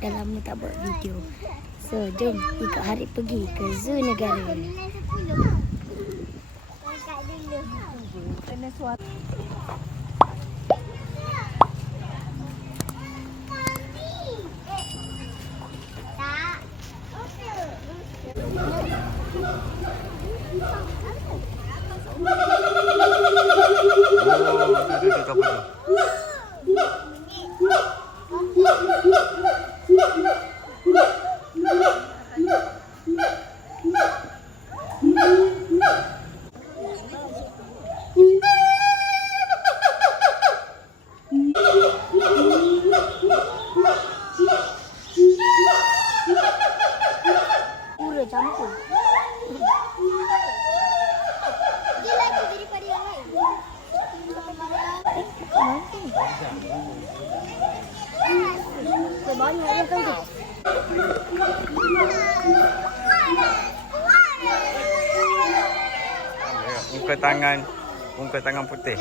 dah lama tak buat video. So, jom ikut Harith pergi ke Zoo Negara. Kena suatu. Pura campur. Dia lagi daripada yang lain. Banyak yang kau tu. Muka tangan putih. Ini muka tangan putih.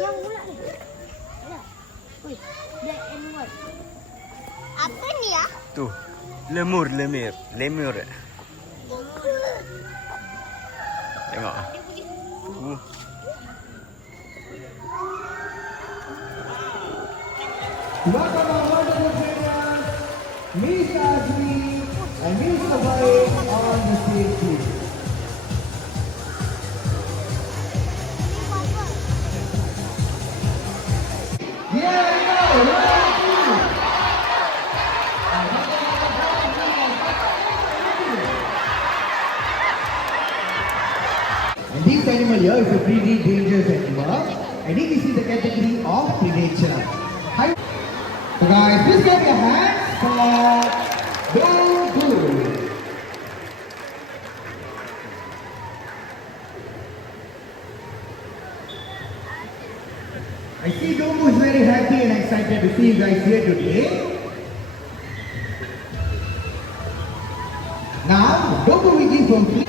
Yang pula ni. Wih, black and white. Apa ni ya? Tu. Lemur. Tengok. Welcome our wonderful trainers, Miss Azmi and Miss Sabai on the stage, please. Here we go, round two. And this animal here is a pretty dangerous animal, and it is in the category of predator. Hi. So guys, please get your hands for Dogu. I see Dogu is very happy and excited to see you guys here today. Now, Dogu will give some please.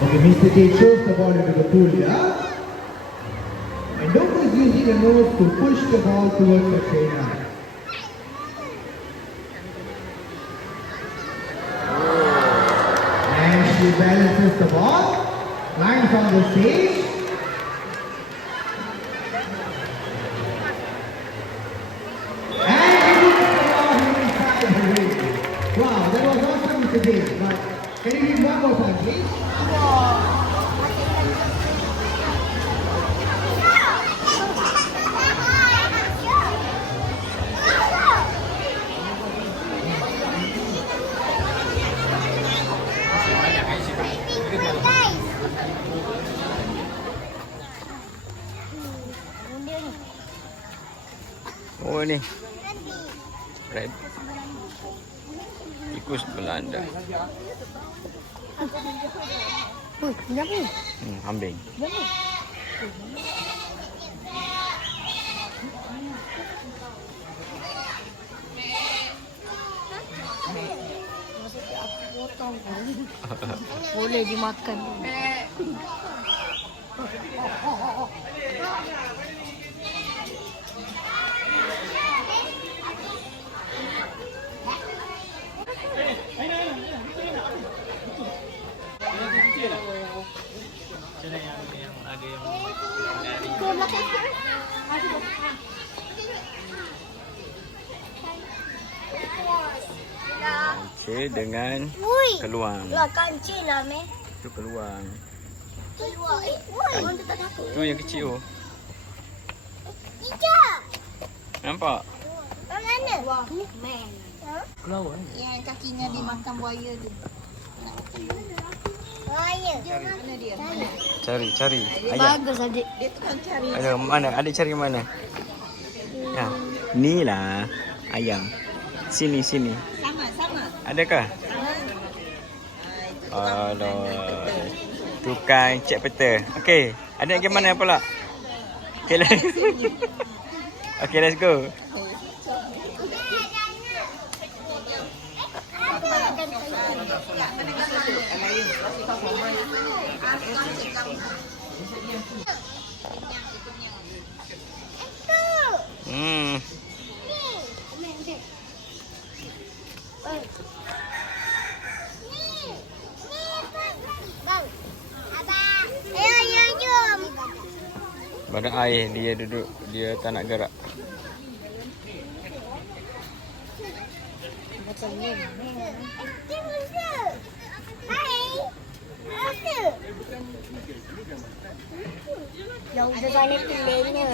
Okay, Mr. J shows the ball into the pool here. And Dogu is using the nose to push the ball towards the trainer. And she balances the ball, lands on the stage. And he puts the ball inside the ring. Wow, that was awesome, Mr. J. But can you read one more time, please? Oh ni. Red. Tikus Belanda. Kenapa ni? Ambing. Boleh dimakan. Kancil dengan keluang. Kancil lah, meh. Tu keluang. Keluar. Orang tu tak takut. Tu yang kecil tu. Tidak. Nampak? Mana? Wah, man. Keluar. Yang kakinya dimakan buaya tu. Buaya. Mana dia? Cari. Ayam. Bagus adik. Dia tu kan cari. Ada mana? Adik cari mana? Ya. Ni lah ayam. Sini. Sama. Adakah? Alah. Tukang cek peta. Okey, adik pergi mana pula? Okey, okay, let's go. Hmm. Pada air dia duduk, dia tak nak gerak. Jauh sana telingnya.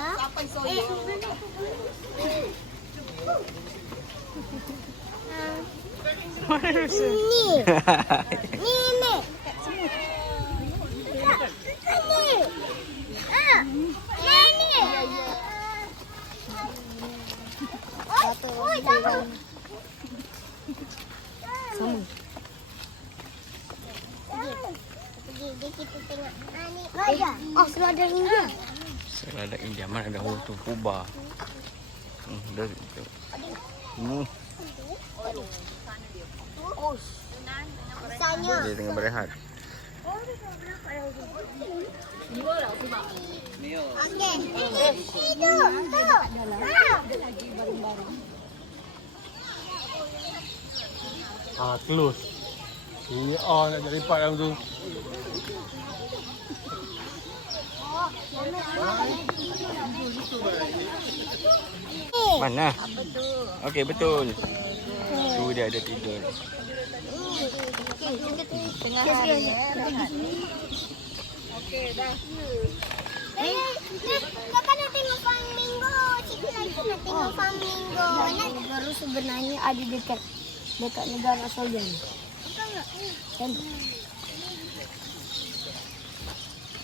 Siapa soyo? Ni. Ni. Kita tengok. Oh, selada India. Selada India mana ada tu Kuba. Dah tu. Oh. Besarnya. Dia tengah berehat. Okey. Hidup. Close. Ini nak jadi part dalam tu. Mana? Okey, betul. Tu dia ada tidur. Tengah hari. Okey, dah. Kakak nak tengok flamingo. Cikgu lagi nak tengok flamingo. Baru sebenarnya ada dekat negara Australia. Kan?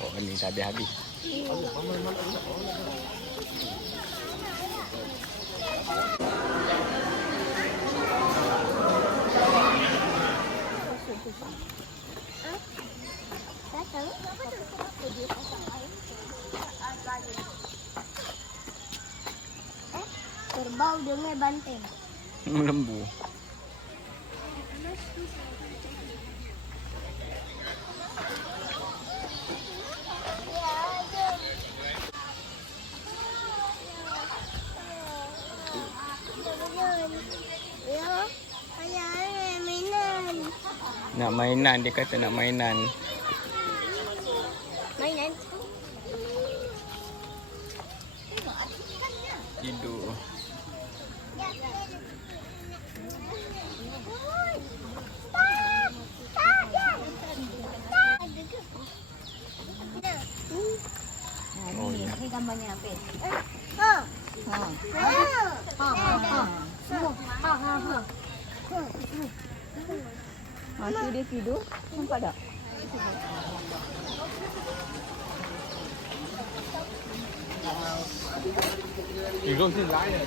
Oh, ni tak habis-habis. Kerbau dengan banteng. Lembu. Ya, ayah mainan. Nak mainan, dia kata nak mainan. Mainan. Tidur. Oh ya. Ni gambarnya apa? Ha. Ha. Tu dia tidur. Nampak tak? Go sini lain.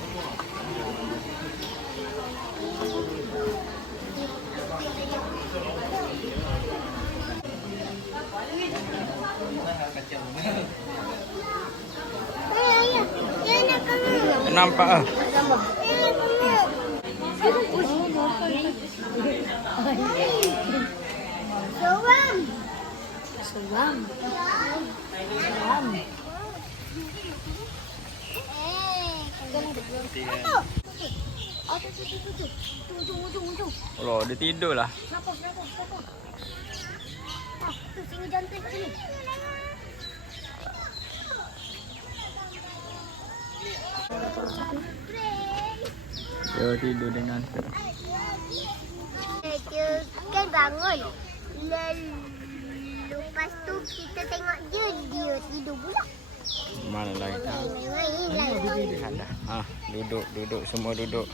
Ayah, dia nak kena. Nampak ah. Seram. Seram. Oh, dia tidur lah. Kenapa? Tu singa jantan kat sini. Dia tidur dengan tu. Dia kan bangun. Lepas tu kita tengok dia tidur pula. Mana lagi tahu. Lihat dah. Duduk. Semua duduk.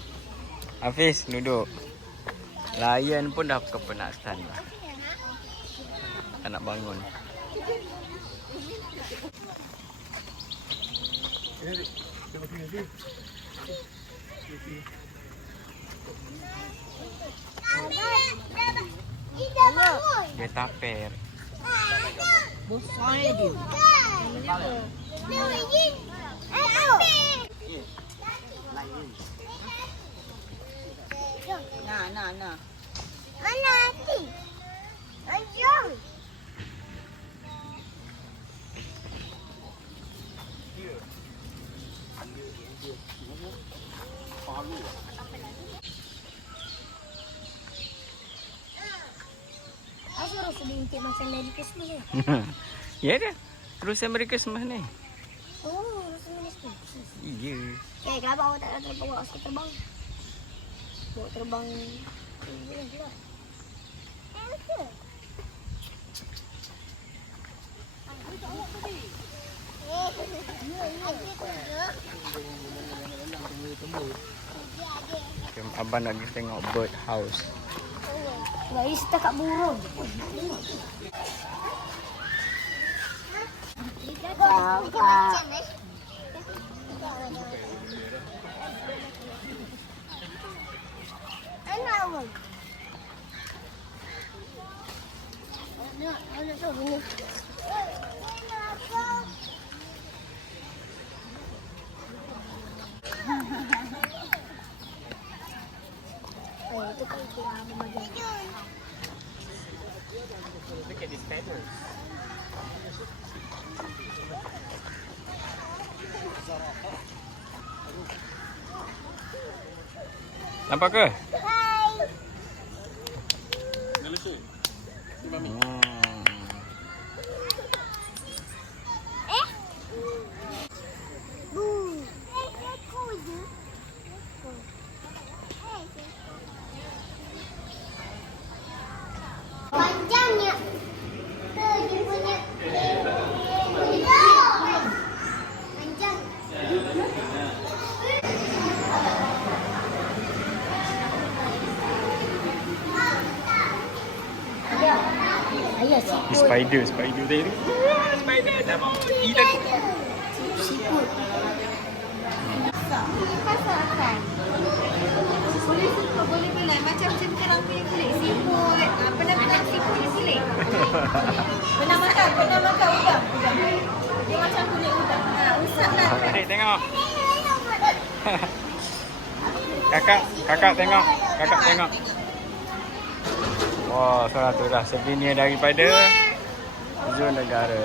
Hafiz, duduk. Lion pun dah kepenatan lah. Tak nak bangun. Dia taper. Besar dia. Dia Nah. Mana hati? Jom. Asal rasa bintik macam Merry Christmas ni? Ya dia. Terusan Merry Christmas ni. Oh, rasa Merry Christmas. Iya. Kenapa awak tak nak bawa asal terbang? Bawa terbang. Lah. Abang nak pergi tengok bird house. Guys, setakat burung. Nampak ke? Panjangnya. Dia punya. Panjang. Ayah, siput. Spider tadi. Spider dah mau. Siput. Pasarkan. Boleh suka, boleh belai. Macam kerang punya kulit. Siput. Pernah makan siput punya kulit? Pernah makan udang. Dia macam kulit udang. Usap lah. Adik tengok. Kakak tengok. Wah, salah tu dah souvenir daripada Zoo Negara.